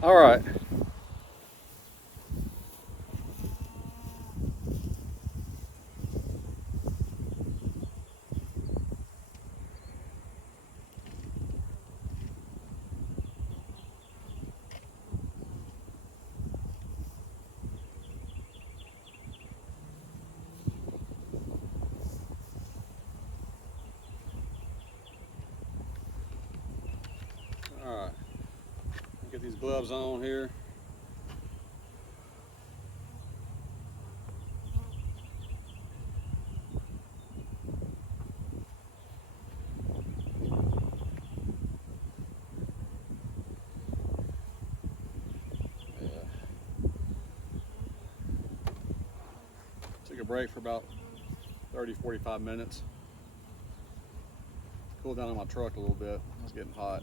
All right. All right. Get these gloves on here. Took a break for about 30-45 minutes. Cooled down on my truck a little bit. It's getting hot.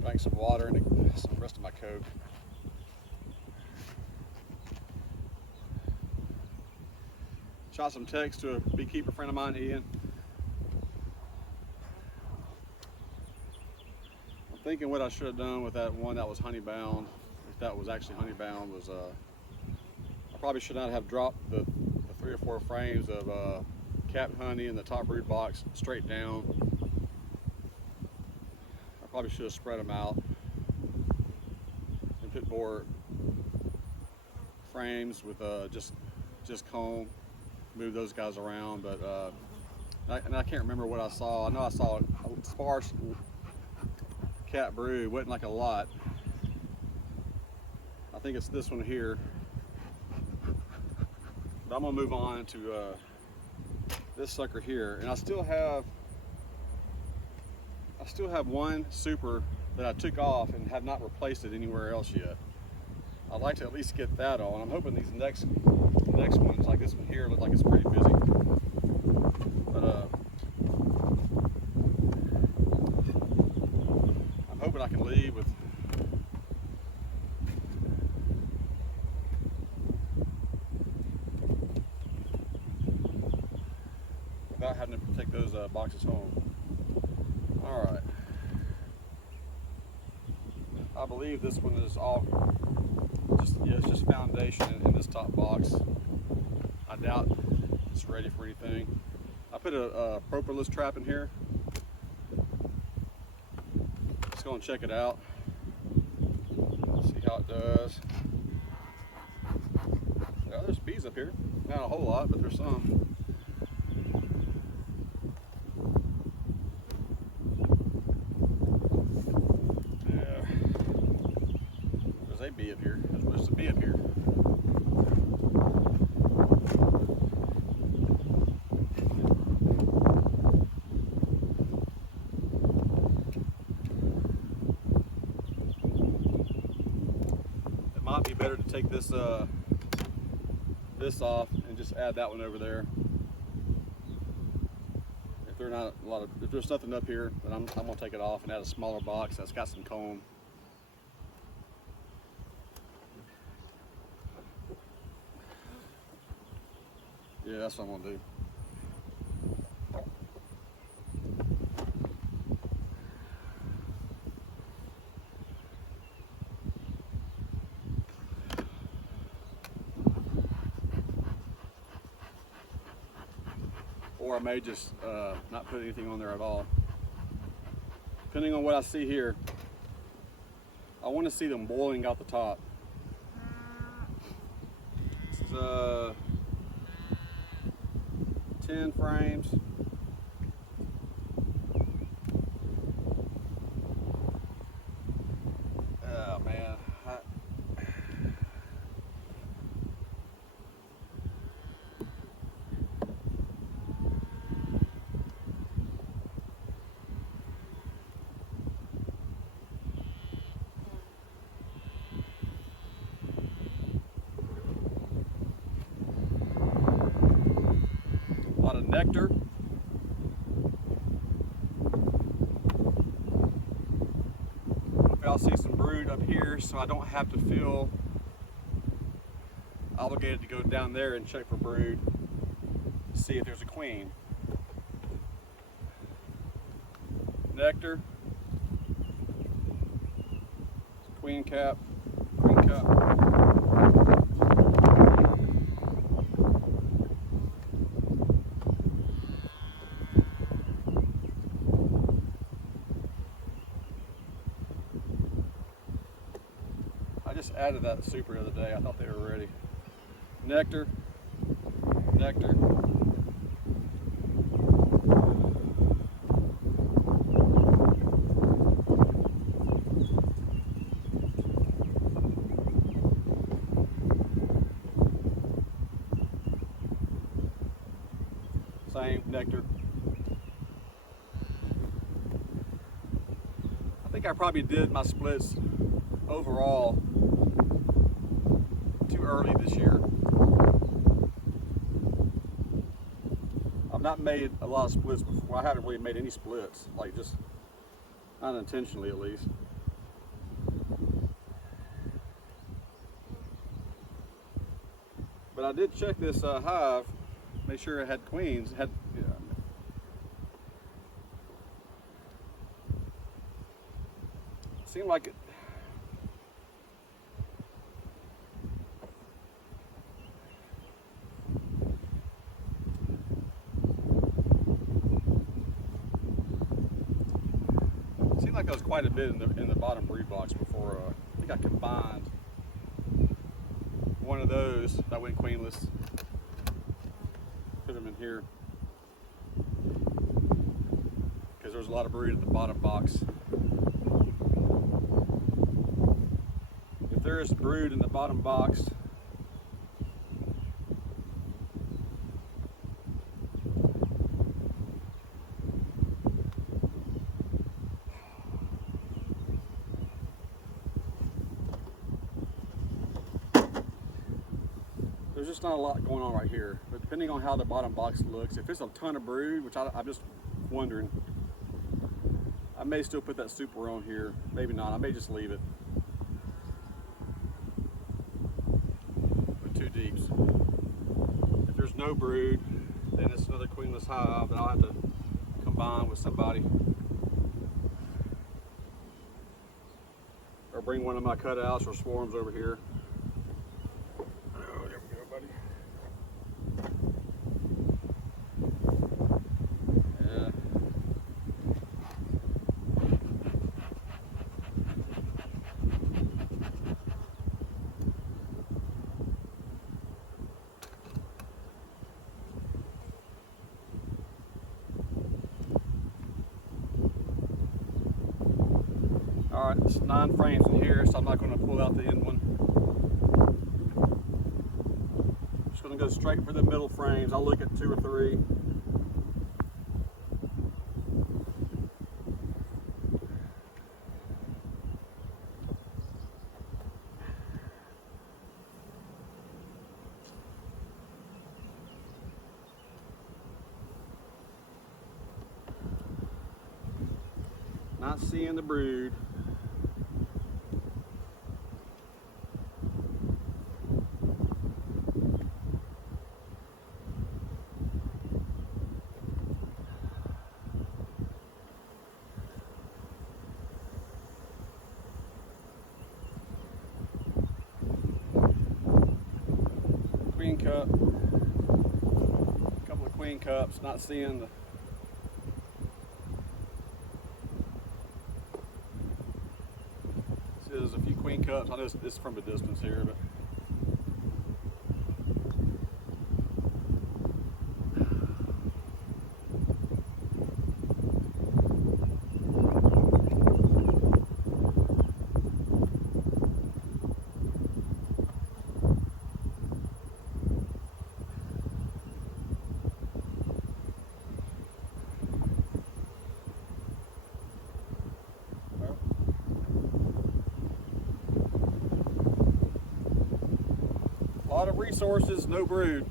Drank some water and some rest of my Coke. Shot some text to a beekeeper friend of mine, Ian. I'm thinking what I should have done with that one that was honey bound, if that was actually honey bound, was I probably should not have dropped the 3 or 4 frames of capped honey in the top brood box straight down. I probably should have spread them out and put more frames with just comb, move those guys around. But and I can't remember what I saw. I know I saw a sparse cat brood. It wasn't like a lot. I think it's this one here. But I'm gonna move on to this sucker here, and I still have one super that I took off and have not replaced it anywhere else yet. I'd like to at least get that on. I'm hoping these next ones, like this one here, look like it's pretty busy. But I'm hoping I can leave without having to take those boxes home. All right. I believe this one is all it's just foundation in this top box. I doubt it's ready for anything. I put a propolis trap in here. Let's go and check it out. See how it does. Yeah, there's bees up here. Not a whole lot, but there's some. Bee up here. There's a bee up here. It might be better to take this off and just add that one over there. If there's nothing up here, then I'm gonna take it off and add a smaller box that's got some comb. Yeah, that's what I'm gonna do. Or I may just not put anything on there at all. Depending on what I see here, I want to see them boiling out the top. This is 10 frames. Oh man. A lot of nectar. Hopefully I'll see some brood up here so I don't have to feel obligated to go down there and check for brood to see if there's a queen. Nectar. queen cap, queen cup. I just added that super the other day. I thought they were ready. Nectar, nectar. Same, nectar. I think I probably did my splits overall too early this year. I've not made a lot of splits before. I haven't really made any splits, like just unintentionally at least. But I did check this hive, make sure it had queens. It had, yeah. Seemed like it. Seemed like there was quite a bit in the bottom breed box before. I think I combined one of those that went queenless. Put them in here because there's a lot of brood at the bottom box. If there is brood in the bottom box, there's just not a lot going on right here. But depending on how the bottom box looks, if it's a ton of brood, which I'm just wondering, I may still put that super on here. Maybe not. I may just leave it with 2 deeps. If there's no brood, then it's another queenless hive that I'll have to combine with somebody, or bring one of my cutouts or swarms over here. Alright, it's 9 frames in here, so I'm not going to pull out the end one. Just going to go straight for the middle frames. I'll look at 2 or 3. Not seeing the brood. Queen cup, a couple of queen cups, not seeing the there's a few queen cups. I know this is from a distance here, but a lot of resources, no brood.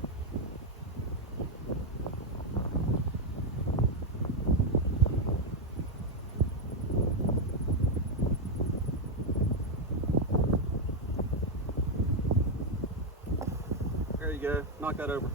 There you go, knock that over.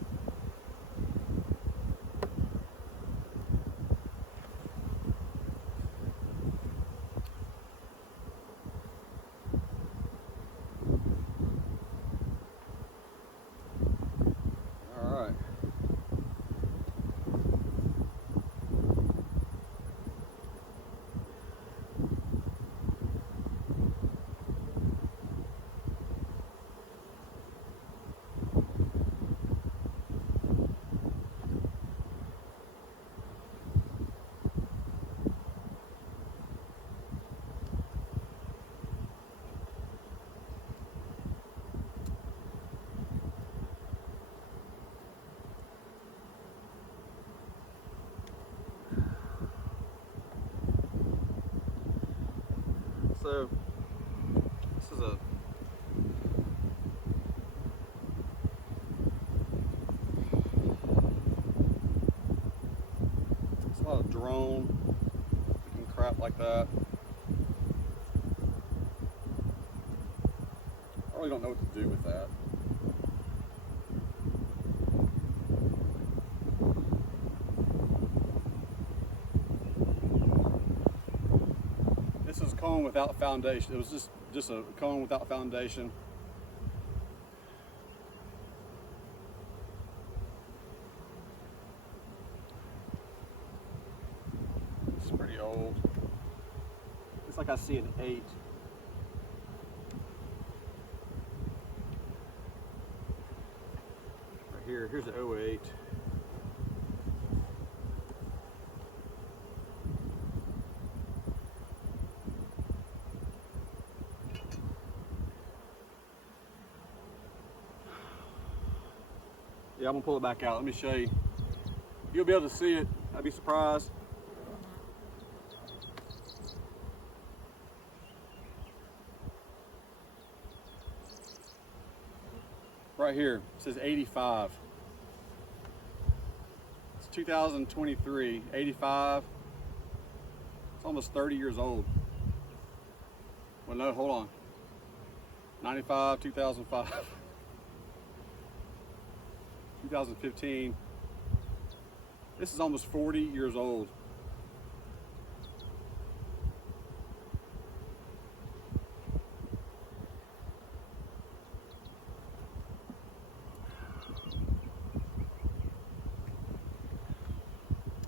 So this is a a lot of drone and crap like that. I really don't know what to do with that. This is a comb without foundation. It was just a comb without foundation. It's pretty old. It's like I see an 8. Right here, here's an 08. Yeah, I'm gonna pull it back out. Let me show you. You'll be able to see it. I'd be surprised. Right here, it says 85. It's 2023, 85. It's almost 30 years old. Well, no, hold on. 95, 2005. 2015. This is almost 40 years old.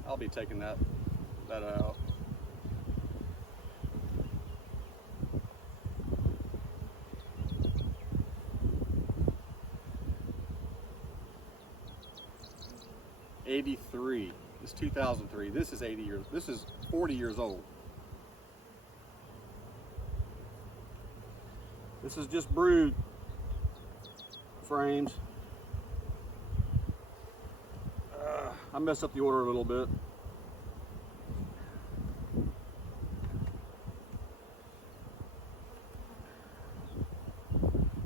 I'll be taking that out. '83. This is 2003. This is 80 years. This is 40 years old. This is just brood frames. I messed up the order a little bit.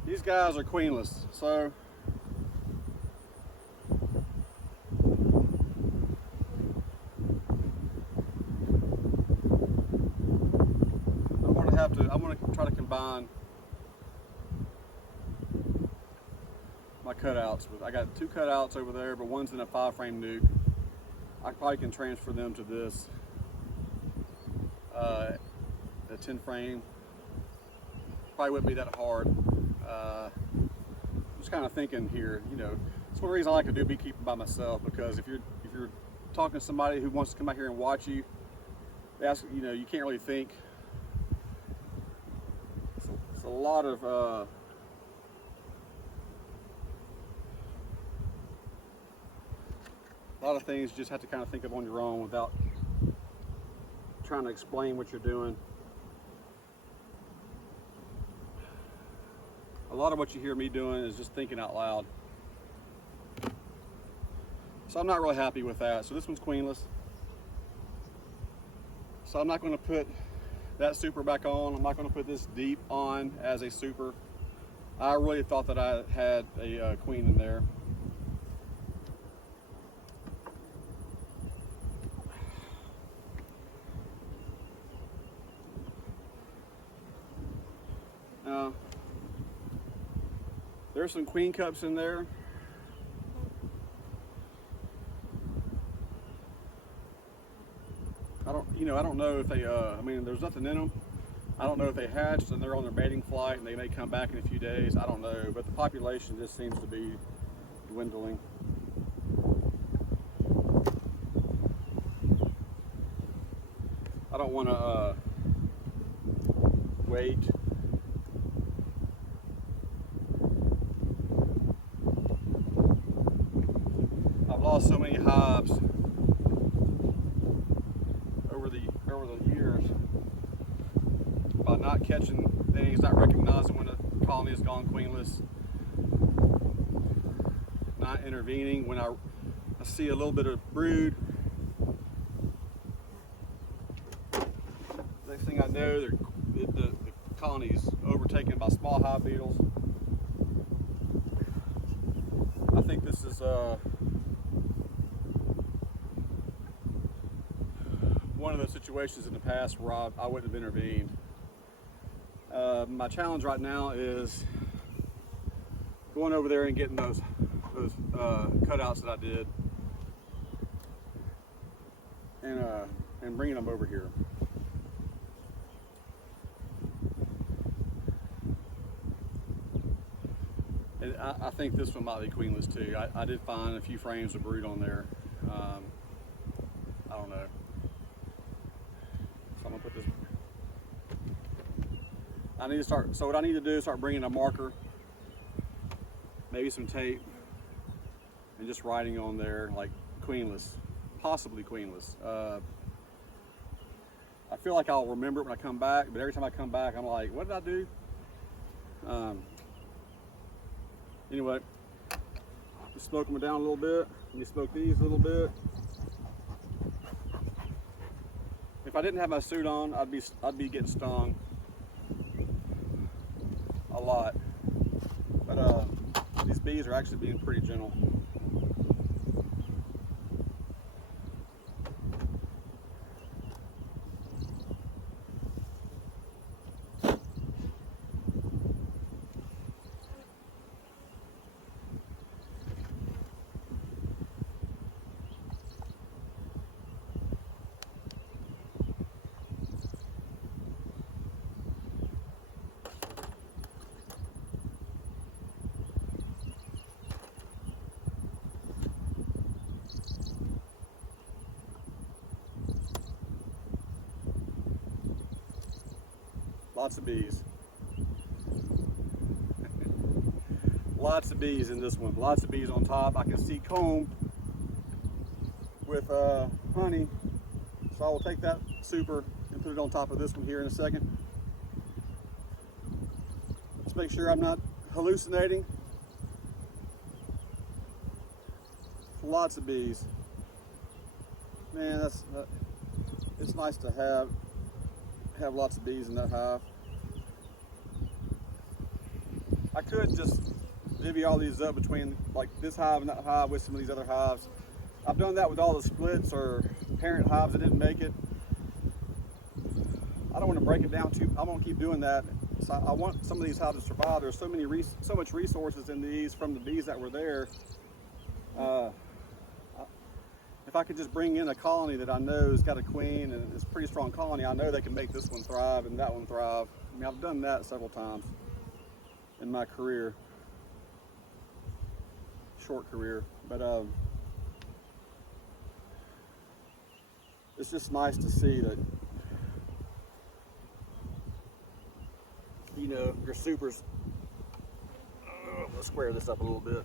These guys are queenless, so I'm going to try to combine my cutouts. I got 2 cutouts over there, but one's in a 5-frame nuke. I probably can transfer them to this, a 10-frame. Probably wouldn't be that hard. I'm just kind of thinking here, you know, it's one of the reasons I like to do beekeeping by myself, because if you're talking to somebody who wants to come out here and watch you, they ask, you know, you can't really think. It's a lot of things you just have to kind of think of on your own without trying to explain what you're doing. A lot of what you hear me doing is just thinking out loud. So I'm not really happy with that. So this one's queenless. So I'm not going to put that super back on. I'm not going to put this deep on as a super. I really thought that I had a queen in there. There's some queen cups in there. I don't know if they, I mean, there's nothing in them. I don't know if they hatched and they're on their mating flight and they may come back in a few days. I don't know, but the population just seems to be dwindling. I don't want to wait. I've lost so many hives over the years by not catching things, not recognizing when a colony has gone queenless, not intervening when I see a little bit of brood. Next thing I know, the colonies overtaken by small hive beetles. I think this is one of those situations in the past where I wouldn't have intervened. My challenge right now is going over there and getting those cutouts that I did, and bringing them over here. And I think this one might be queenless too. I did find a few frames of brood on there. I don't know. So I'm gonna put this. I need to start. So what I need to do is start bringing a marker, maybe some tape, and just writing on there like queenless, possibly queenless. I feel like I'll remember it when I come back, but every time I come back, I'm like, what did I do? Anyway, just smoke them down a little bit. Let me smoke these a little bit. If I didn't have my suit on, I'd be getting stung a lot. But these bees are actually being pretty gentle. Lots of bees. Lots of bees in this one. Lots of bees on top. I can see comb with honey. So I will take that super and put it on top of this one here in a second. Let's make sure I'm not hallucinating. Lots of bees. Man, it's nice to have lots of bees in that hive. I could just divvy all these up between like this hive and that hive with some of these other hives. I've done that with all the splits or parent hives that didn't make it. I don't want to break it down too. I won't keep doing that. So I want some of these hives to survive. There's so much resources in these from the bees that were there. If I could just bring in a colony that I know has got a queen and it's a pretty strong colony, I know they can make this one thrive and that one thrive. I mean, I've done that several times in my career, short career, but it's just nice to see that, you know, your supers. Let's square this up a little bit.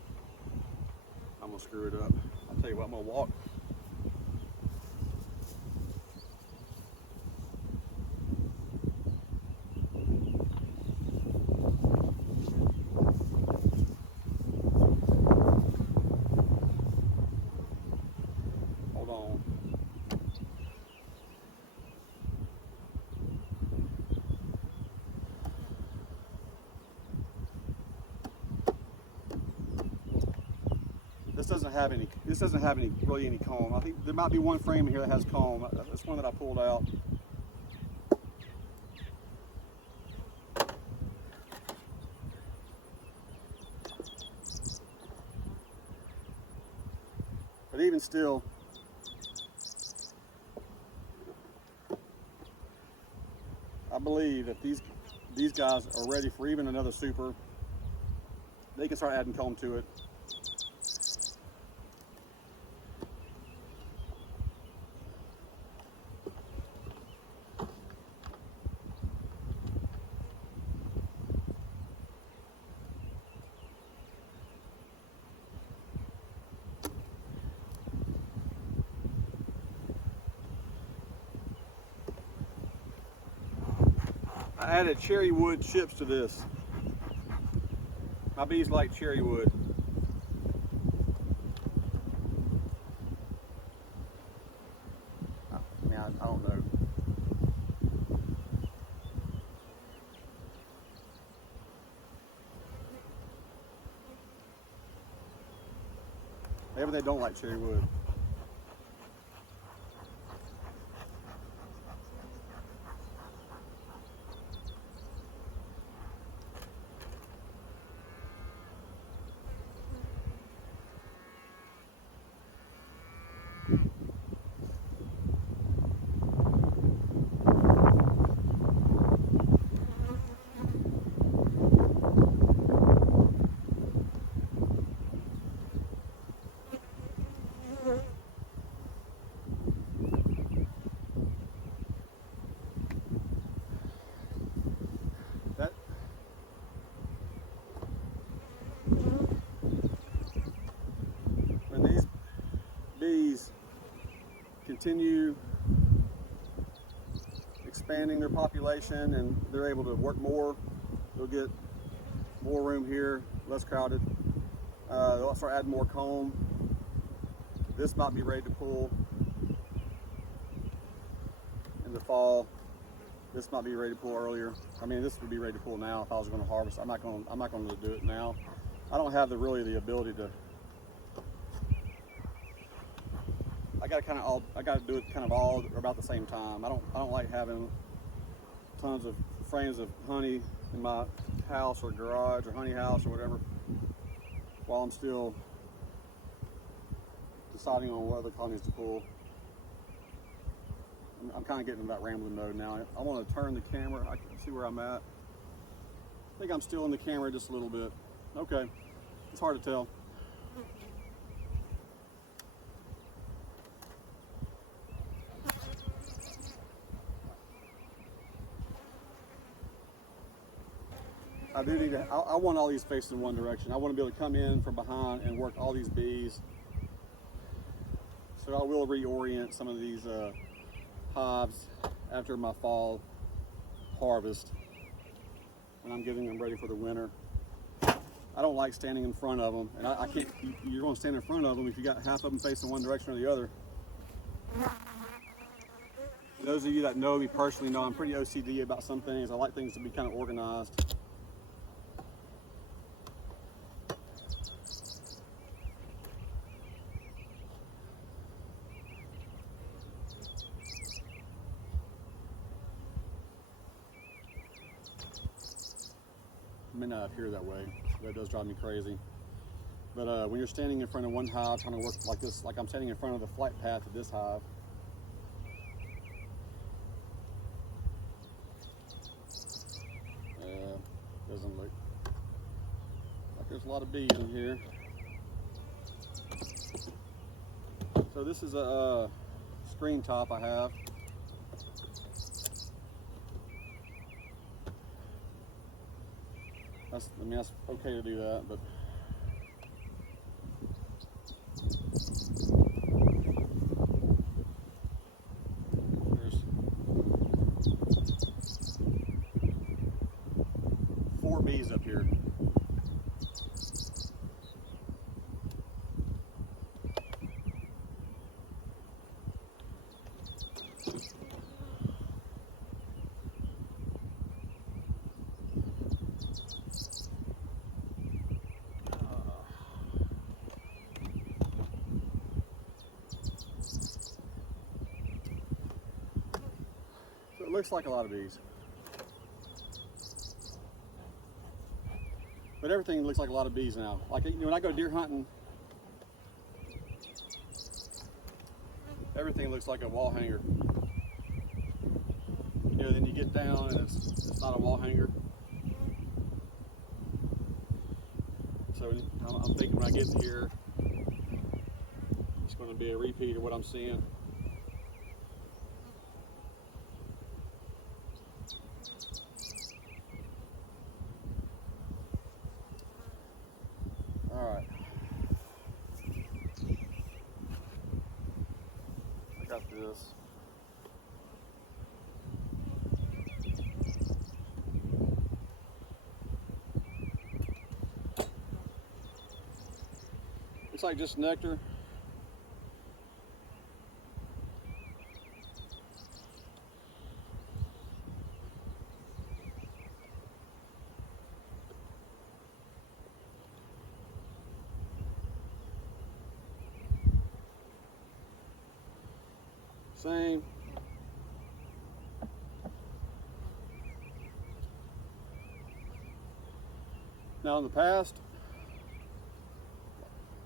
I'm gonna screw it up. I'll tell you what, I'm gonna walk. This doesn't have really any comb. I think there might be one frame in here that has comb. That's one that I pulled out. But even still, I believe that these guys are ready for even another super. They can start adding comb to it. I added cherry wood chips to this. My bees like cherry wood. I don't know. Maybe they don't like cherry wood. When these bees continue expanding their population and they're able to work more, they'll get more room here, less crowded. They'll start adding more comb. This might be ready to pull in the fall. This might be ready to pull earlier. I mean, this would be ready to pull now if I was going to harvest. I'm not going to do it now. I don't have really the ability to. I got to do it kind of all about the same time. I don't like having tons of frames of honey in my house or garage or honey house or whatever while I'm still deciding on what other colonies to pull. I'm kind of getting in that rambling mode now. I want to turn the camera. I can see where I'm at. I think I'm still in the camera just a little bit. Okay, it's hard to tell. I do need to, I want all these facing in one direction. I want to be able to come in from behind and work all these bees. So I will reorient some of these hives after my fall harvest when I'm getting them ready for the winter. I don't like standing in front of them, and I can't, you're going to stand in front of them if you got half of them facing one direction or the other. Those of you that know me personally know I'm pretty OCD about some things. I like things to be kind of organized. I may not appear that way. That does drive me crazy. But when you're standing in front of one hive trying to work like this, like I'm standing in front of the flight path of this hive, doesn't look like there's a lot of bees in here. So this is a screen top I have. I mean, that's okay to do that, but there's 4 bees up here. It looks like a lot of bees, but everything looks like a lot of bees now. Like, you know, when I go deer hunting, everything looks like a wall hanger. You know, then you get down and it's not a wall hanger. So I'm thinking when I get here, it's going to be a repeat of what I'm seeing. Alright, I got this. Looks like just nectar. same. Now in the past,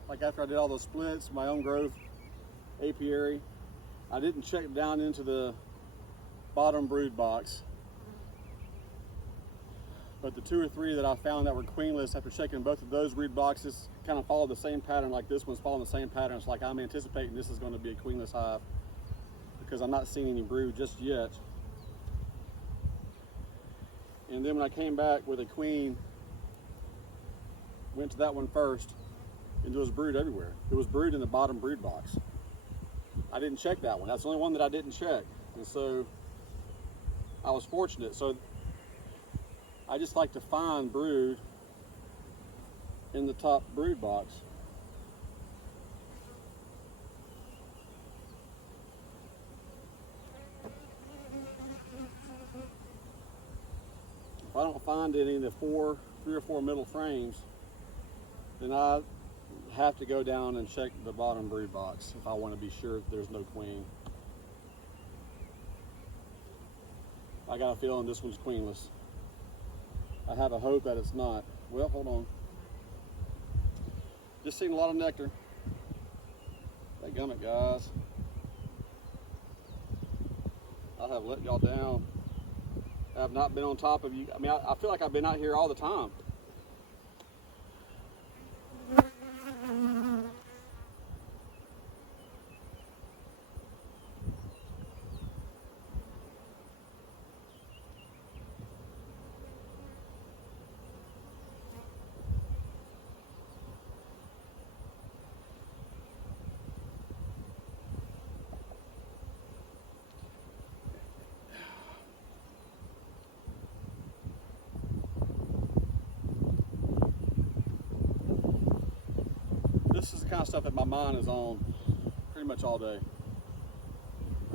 like after I did all those splits, my own growth apiary, I didn't check down into the bottom brood box. But the 2 or 3 that I found that were queenless, after checking both of those brood boxes, kind of followed the same pattern like this one's following the same pattern. It's like I'm anticipating this is going to be a queenless hive because I'm not seeing any brood just yet. And then when I came back with a queen, went to that one first, and there was brood everywhere. There was brood in the bottom brood box. I didn't check that one. That's the only one that I didn't check. And so I was fortunate. So I just like to find brood in the top brood box. If I don't find any in the 3 or 4 middle frames, then I have to go down and check the bottom brood box if I want to be sure that there's no queen. I got a feeling this one's queenless. I have a hope that it's not. Well, hold on. Just seen a lot of nectar. Dadgummit, guys. I have let y'all down. I have not been on top of you. I mean, I feel like I've been out here all the time. This is the kind of stuff that my mind is on pretty much all day.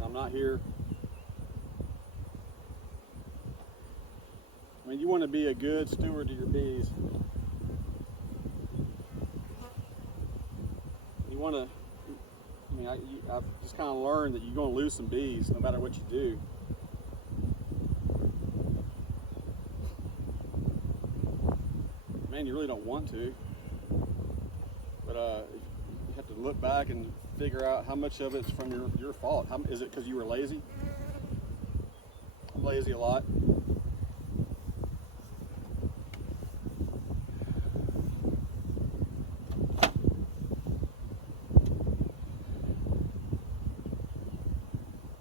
I'm not here. I mean, you want to be a good steward to your bees. You want to, I mean, I've just kind of learned that you're going to lose some bees no matter what you do. Man, you really don't want to. But you have to look back and figure out how much of it's from your fault. Is it because you were lazy? I'm lazy a lot.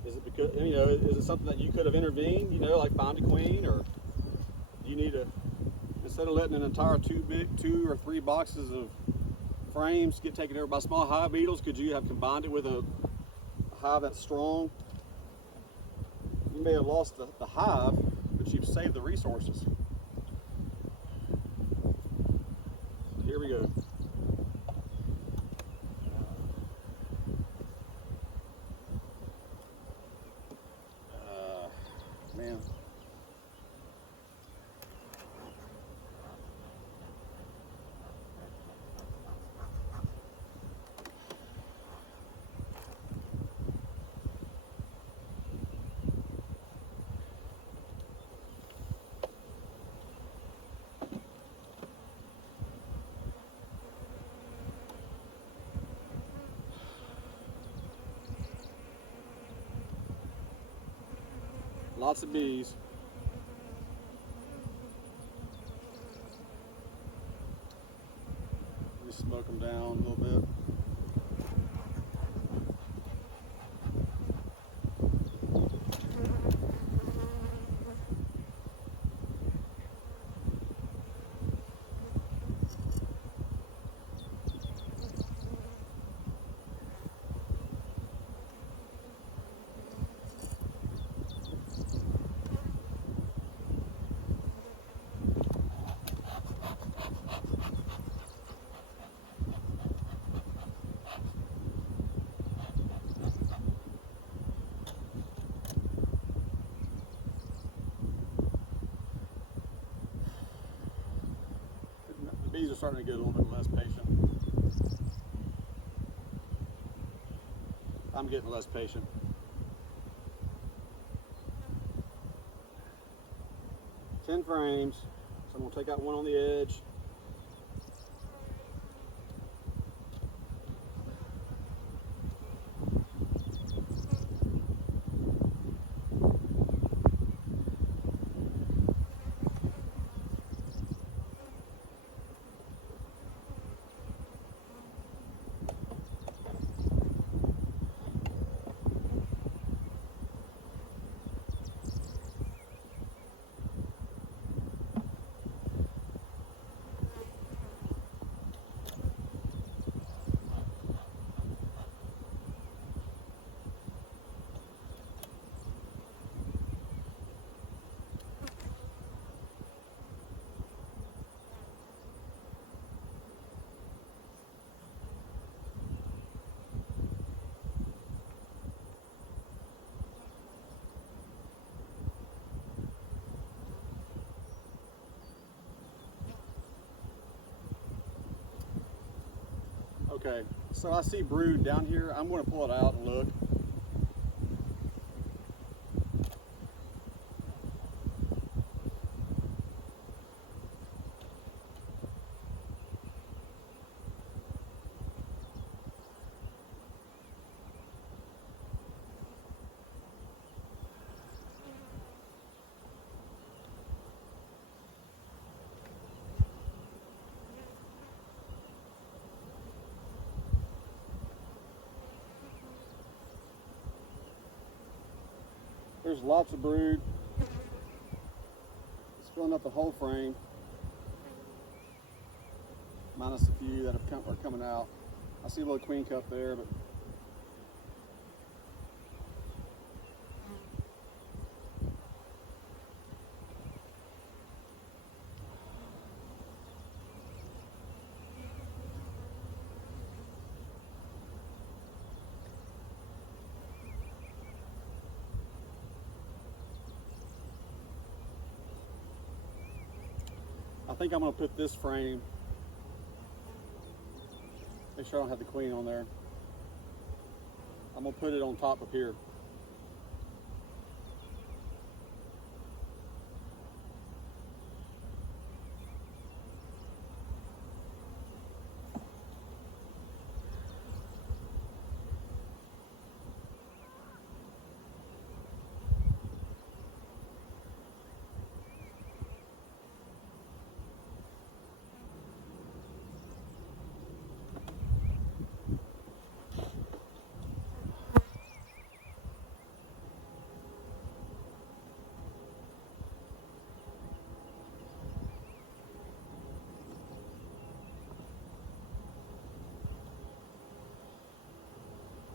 Is it because, is it something that you could have intervened, like find a queen, or you need to, instead of letting an entire 2 or 3 boxes of frames get taken over by small hive beetles, could you have combined it with a hive that's strong? You may have lost the hive, but you've saved the resources. Here we go. Man. Lots of bees. Let me smoke them down a little bit. Bees are starting to get a little bit less patient. I'm getting less patient. 10 frames. So I'm going to take out one on the edge. Okay, so I see brood down here. I'm going to pull it out and look. There's lots of brood. It's filling up the whole frame, minus a few that are coming out. I see a little queen cup there, but I think I'm going to put this frame, make sure I don't have the queen on there. I'm going to put it on top of here.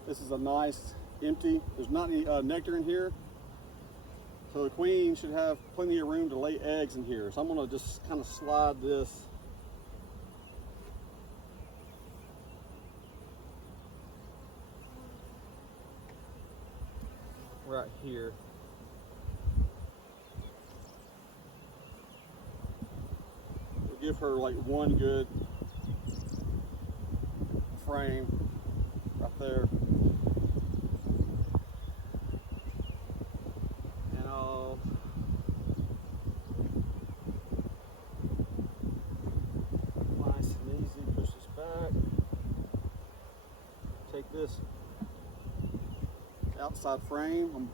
This is a nice empty, there's not any nectar in here. So the queen should have plenty of room to lay eggs in here. So I'm gonna just kind of slide this right here. We'll give her like one good frame right there. And I'll nice and easy push this back. Take this outside frame.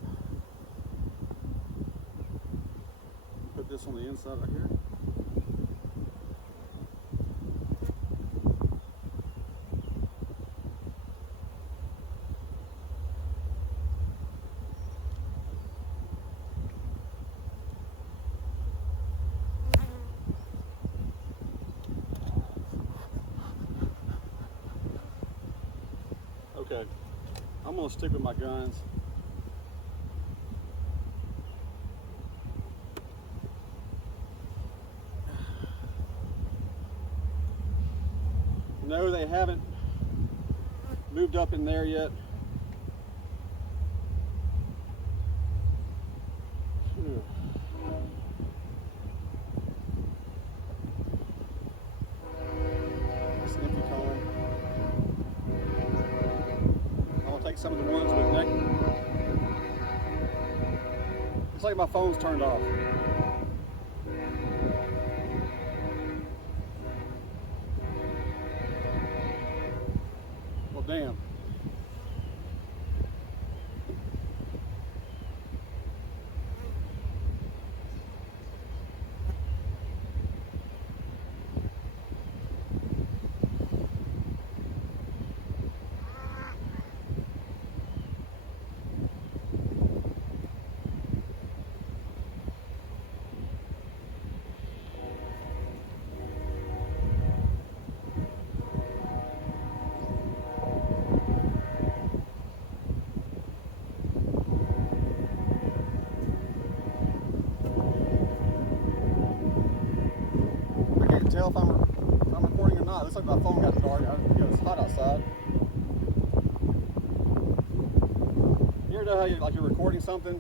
Put this on the inside right here. Okay, I'm gonna stick with my guns. No, they haven't moved up in there yet. This empty comb. I'm gonna take some of the ones with nectar. Looks like my phone's turned off. tell if I'm recording or not. It looks like my phone got dark. It's hot outside. You ever know how you're recording something?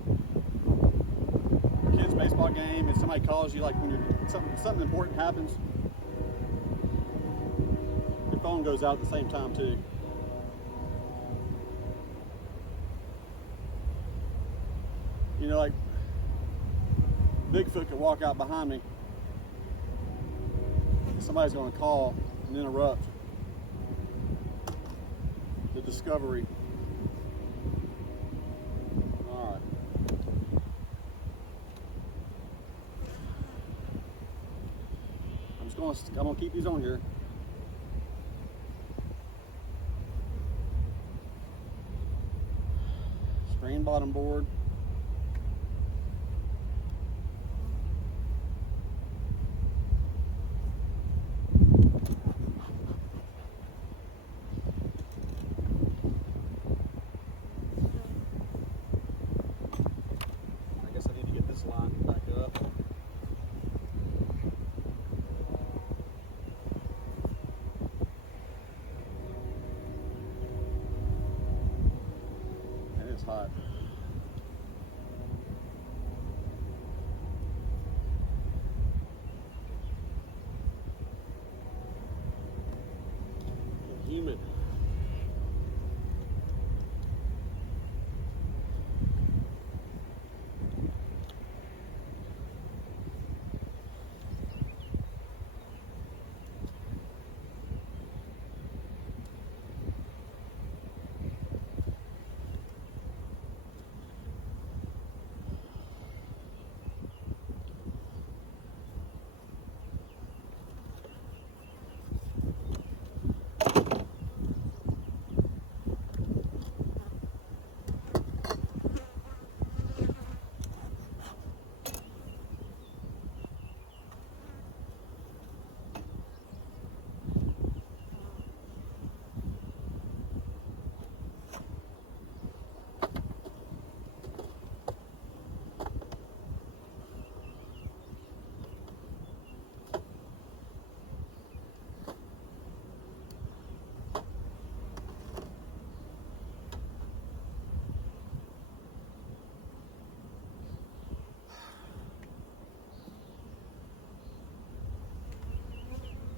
A kid's baseball game, and somebody calls you, like when something important happens. Your phone goes out at the same time too. You know, like Bigfoot could walk out behind me. Somebody's going to call and interrupt the discovery. All right. I'm going to keep these on here. Screen bottom board. Hot. And humid.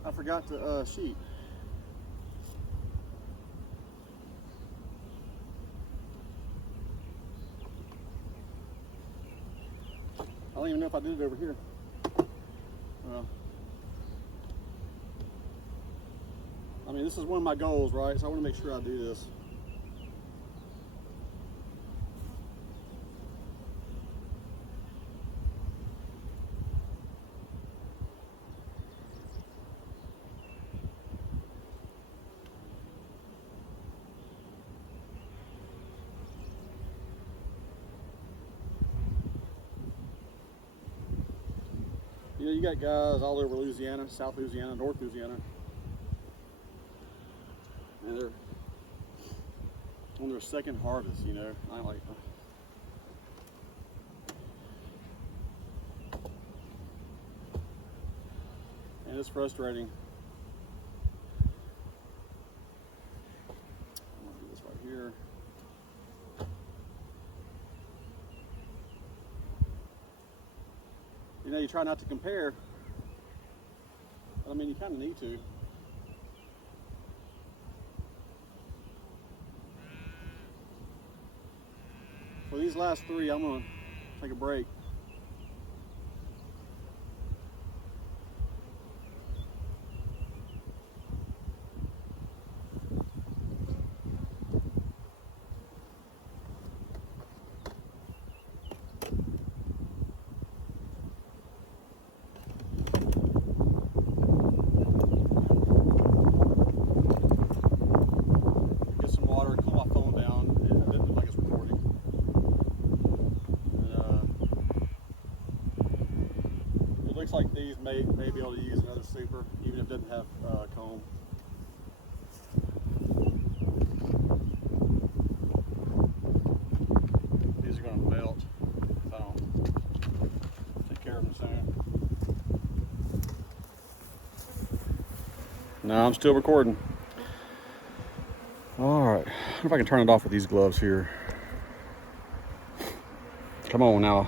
I forgot to sheet. I don't even know if I did it over here. I mean, this is one of my goals, right? So I want to make sure I do this. You know, you got guys all over Louisiana, South Louisiana, North Louisiana, and they're on their second harvest, you know. I like and it's frustrating. I'm gonna do this right here. You know, you try not to compare, but I mean, you kind of need to. For these last three, I'm gonna take a break. Looks like these may be able to use another super, even if it doesn't have comb. These are going to melt if I don't take care of them soon. No, I'm still recording. All right, I wonder if I can turn it off with these gloves here. Come on now.